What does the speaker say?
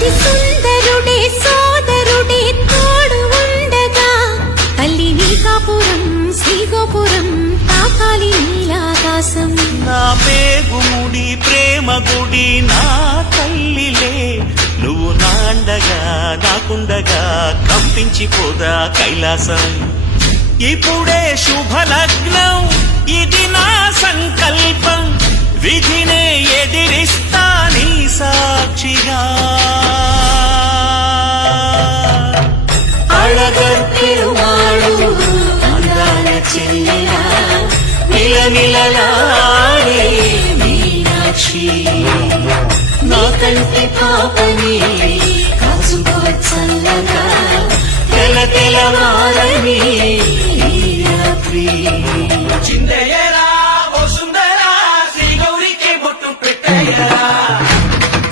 అతి సుందరుడే సోదరుడే తోడు ఉండగా తల్లి నీ కాపురం శ్రీగోపురం తాకాలి నీలాకాశం. నా పేగుముడి ప్రేమ గుడి నా తల్లిలే నువ్వు నాండగా నాకుండగా కంపించిపోదా కైలాసం. ఇప్పుడే శుభలగ్నం ఇది నా సంకల్పం విధినే ఎదిరిస్తా నీ సాక్షిగా. అళగర్పెరుమాళు అందాల చెల్లెలా నిలనిలలాడే మీనాక్షి నా కంటి పాపని కాచుకో చల్లగా తెల తెలవారని రాత్రి.